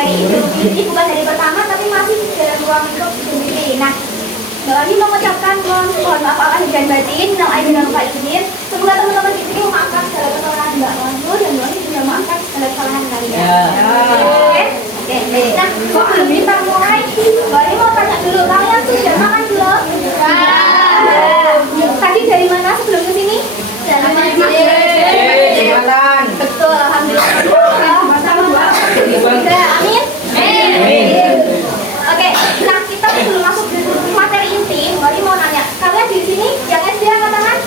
dari Idul Fitri, bukan dari pertama tapi masih dalam ruang lingkup Idul Fitri. Nah, kami mengucapkan mohon maaf lahir dan batin, minal aidin wal faizin. Semoga teman-teman di sini memaafkan segala kesalahan Mbak Wandu dan Mbak Wandu juga memaafkan segala kesalahan kalian. Oke. Nah, sebelum kita mulai, Mbak Wandu mau tanya dulu, kalian sudah makan belum? Tadi dari mana sebelum ke sini? Dari Jalan. Betul, alhamdulillah. Amin. Oke, nah kita sebelum masuk materi inti, Mbak mau nanya, kalian di sini yang SD angkat tangan?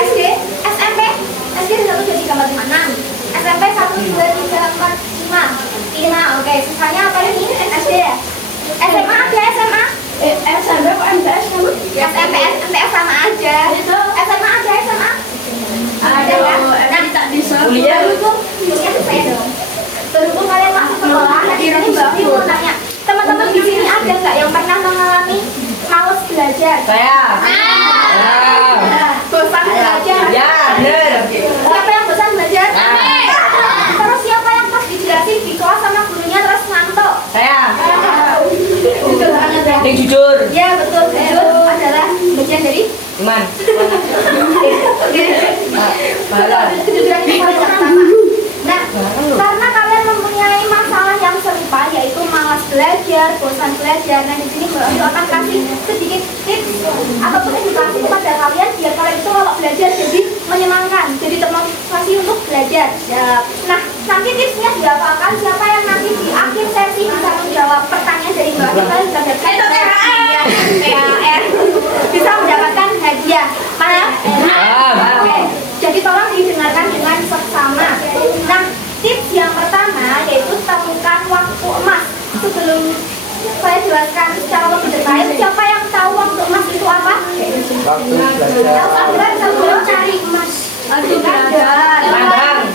SD, SMP, SD 1, 2, 3, 4, 5, 6, SMP 1, 2, 3, 4, 5, 5, oke, sisanya apa lagi? SD ya? SMA ada SMA? SMP apa MTS kamu? SMP, MTS sama aja. SMA ada SMA? Ada kan? Nah, tak bisa. Berhubung, saya dong. Berhubung kalian masuk sekolah, nah ini Mbak mau nanya, teman-teman di sini ada nggak yang pernah mengalami males belajar? Saya. Bosan belajar? Ya, benar. Siapa yang bosan belajar? Terus siapa yang pas dijelasin di kelas sama gurunya terus ngantuk? Saya. Jujur banget ya? Yang jujur. Ya betul, jujur adalah bagian dari Iman. kejujuran itu paling pertama. Nah, karena kalian mempunyai masalah yang serupa yaitu malas belajar, bosan belajar. Nah, di sini Mbak Ayu akan kasih sedikit tips ataupun edukasi kepada kalian biar kalian itu kalau belajar jadi menyenangkan, jadi termotivasi untuk belajar. Nah, nanti tipsnya dihafalkan, siapa yang nanti di akhir sesi bisa menjawab pertanyaan dari Mbak Ayu, kalian bisa mendapatkan THR, bisa mendapatkan hadiah. Mana? Oke. Jadi tolong didengarkan dengan seksama. Nah, tips yang pertama yaitu temukan waktu emas. Sebelum saya jelaskan secara lebih detail, siapa yang tahu waktu emas itu apa? Waktu belajar. Sebelum cari emas.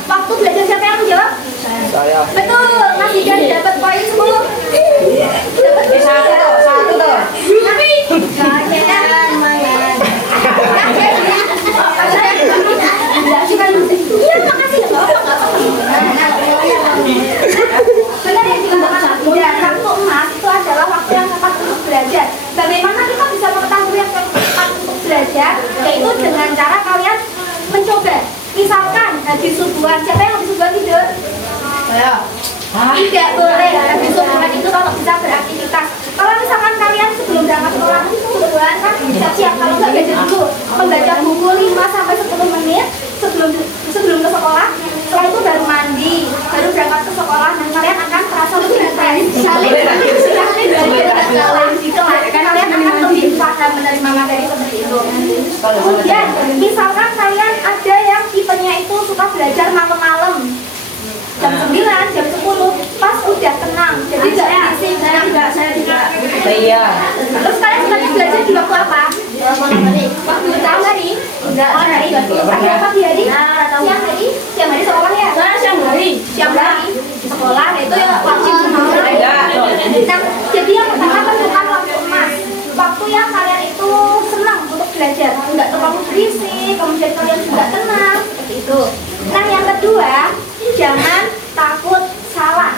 Waktu belajar siapa yang menjawab? Saya. Betul, Mas Ijan dapat poin 10. Dapat Satu tuh. Iya, makasih ya, benar yang dikatakan waktu emas itu adalah waktu yang tepat untuk belajar. Bagaimana kita bisa mengetahui yang tepat untuk belajar? Yaitu dengan cara kalian mencoba. Misalkan habis subuhan, siapa yang habis subuhan tidur? Saya. Tidak boleh habis subuhan itu kalau bisa beraktivitas. Kalau misalkan kalian sebelum berangkat sekolah subuhan kan siap-siap, kalau nggak belajar dulu membaca buku 5-10 menit sebelum ke sekolah. Setelah itu baru mandi, baru berangkat ke sekolah, dan kalian akan terasa lebih fresh. Kalian akan lebih paham menerima materi seperti itu. Kemudian, misalkan kalian ada yang tipenya itu suka belajar malam-malam, jam 9, jam 10, pas udah tenang, jadi nggak bising. Saya tidak. Iya. Terus kalian sukanya belajar di waktu apa? Waktu siang hari? Enggak, hari. Pagi hari? Siang hari? Siang hari sekolah ya? Siang hari. Siang hari sekolah itu ya wajib semua. Nah, jadi yang pertama tentukan waktu emas. Waktu yang kalian itu senang untuk belajar, nggak terlalu berisik, kemudian kalian juga tenang, seperti itu. Nah, yang kedua, jangan takut salah.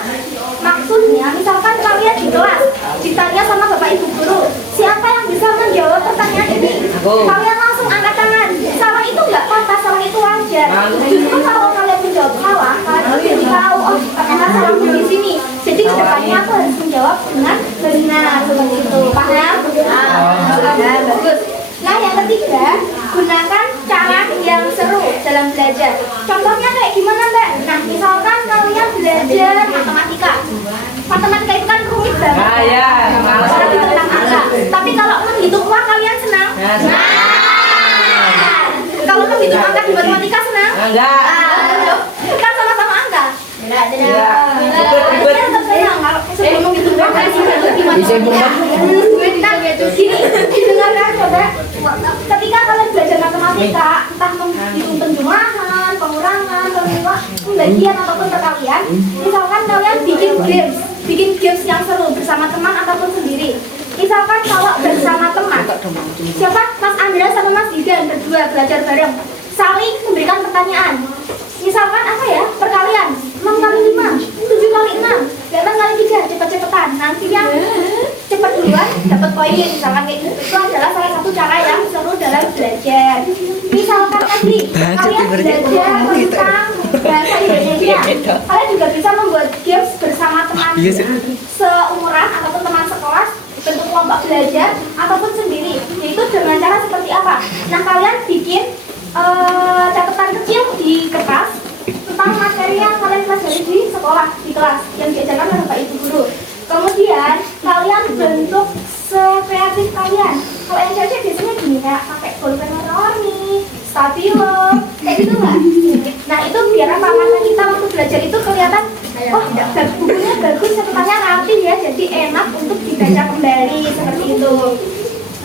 Maksudnya, misalkan kalian di kelas ditanya sama bapak ibu guru, siapa yang bisa menjawab pertanyaan ini? Kalian langsung angkat tangan. Salah itu nggak apa-apa, salah itu wajar. Justru kalau kalian menjawab salah, kalian jadi tahu, oh ternyata salahku di sini. Jadi kedepannya aku harus menjawab dengan benar seperti itu. Paham? Nah, bagus. Nah, yang ketiga, gunakan cara yang seru dalam belajar. Contohnya kayak gimana, Mbak? Nah, misalkan kalian belajar matematika. Matematika itu kan rumit banget. Ya. Apalagi tentang angka. Tapi kalau menghitung uang kalian senang? Kalau menghitung angka di matematika senang? Enggak. Kan sama-sama angka. Iya. Kalian tetap senang kalau sebelum menghitung angka di matematika. Nah, gini, didengarkan coba. Ketika kalian belajar matematika, entah menghitung penjumlahan, pengurangan, pembagian ataupun perkalian, misalkan kalian bikin games yang seru bersama teman ataupun sendiri. Misalkan kalau bersama teman, siapa? Mas Andra sama Mas Didan berdua belajar bareng, saling memberikan pertanyaan. Misalkan apa ya? Perkalian 6 kali 5, 7 kali 6. dapat poin, misalkan kayak gitu. Itu adalah salah satu cara yang seru dalam belajar. Misalkan tadi kalian belajar tentang bahasa Indonesia, kalian juga bisa membuat games bersama teman seumuran ataupun teman sekelas, bentuk kelompok belajar ataupun sendiri. Yaitu dengan cara seperti apa? Nah, kalian bikin catatan kecil di kertas tentang materi yang kalian pelajari di sekolah, di kelas yang diajarkan oleh Pak Ibu Guru. Kemudian kalian bentuk sekreatif kalian. Kalau yang cewek biasanya gini, kayak pakai bolpen warna-warni, stabilo, kayak gitu nggak? Nah, itu biar apa? Mata kita waktu belajar itu kelihatan, oh, bukunya bagus, catatannya rapi ya, jadi enak untuk dibaca kembali seperti itu.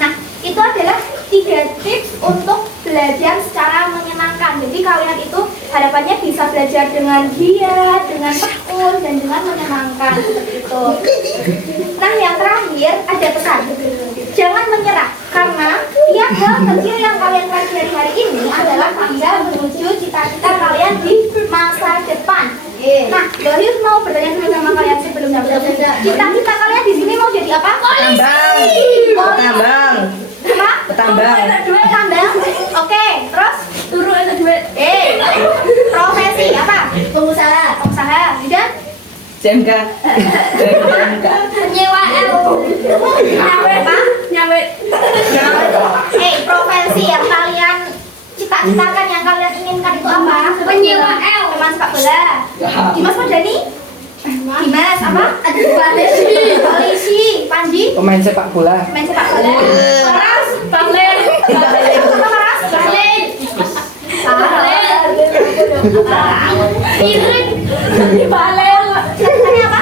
Nah, itu adalah 3 tips untuk belajar secara menyenangkan. Jadi kalian itu harapannya bisa belajar dengan giat, dengan tekun, dan dengan menyenangkan seperti itu. Nah, yang terakhir ada pesan. Jangan menyerah, karena tiap hal kecil yang kalian pelajari hari ini adalah tangga menuju cita-cita kalian di masa depan. Nah, Dohir mau bertanya dulu sama kalian sebelumnya. Cita-cita kalian di sini mau jadi apa? Petambang. Apa? Petambang. Petambang. Oke, terus turu itu duit. Profesi apa? Pengusaha. Pengusaha. Dan JMK. penyewa nyawe apa? Nyawe. Profesi yang kalian cita-citakan, yang kalian inginkan itu apa? Penyewa teman sepak bola. Dimas Madani? Dimas apa? Polisi. Panji? Pemain sepak bola. Main sepak bola. Paras? Balen. Paras? Balen. Irit. Balen. Cita-citanya apa?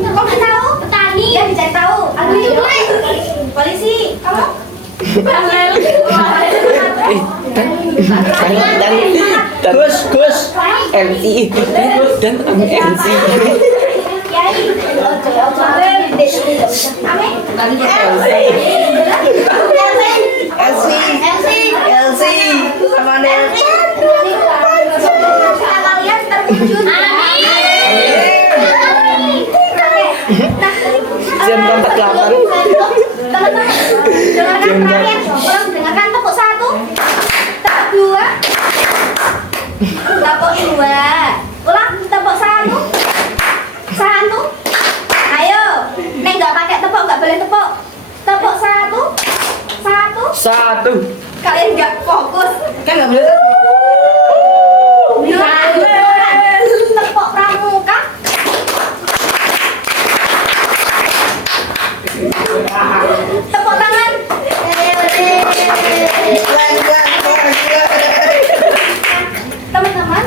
Kok nggak tahu? Petani. Ya, dicari tahu. Aku juga. Polisi. Kamu? Balen. Gus. MC. Dan MC. Kiai. LC. Sama Nelly. Kalian terwujud. Jam 48. Teman-teman, dengarkan kalian. Orang dengarkan tepuk 1, tepuk 2, tepuk 2. Ulang, tepuk 1. Ayo, Neng nggak pakai tepuk, nggak boleh tepuk. Tepuk 1. Kalian nggak fokus. Kan nggak boleh. Tepuk pramuka. Tepuk tangan. Teman-teman,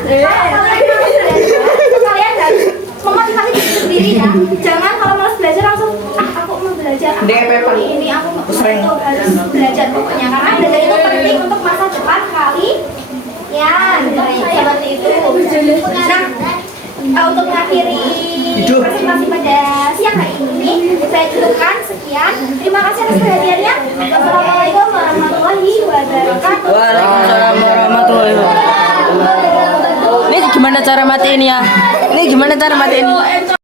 kalian harus memotivasi diri sendiri ya. Jangan kalau malas belajar langsung aku mau belajar. Ini aku nggak itu harus belajar pokoknya, karena belajar itu penting untuk masa depan kalian. Seperti itu. Nah, untuk mengakhiri presentasi pada siang hari ini, saya cukupkan sekian. Terima kasih atas perhatiannya. Wassalamualaikum warahmatullahi wabarakatuh. Waalaikumsalam warahmatullahi wabarakatuh. Ini gimana cara matiin ya? Ini gimana cara matiin?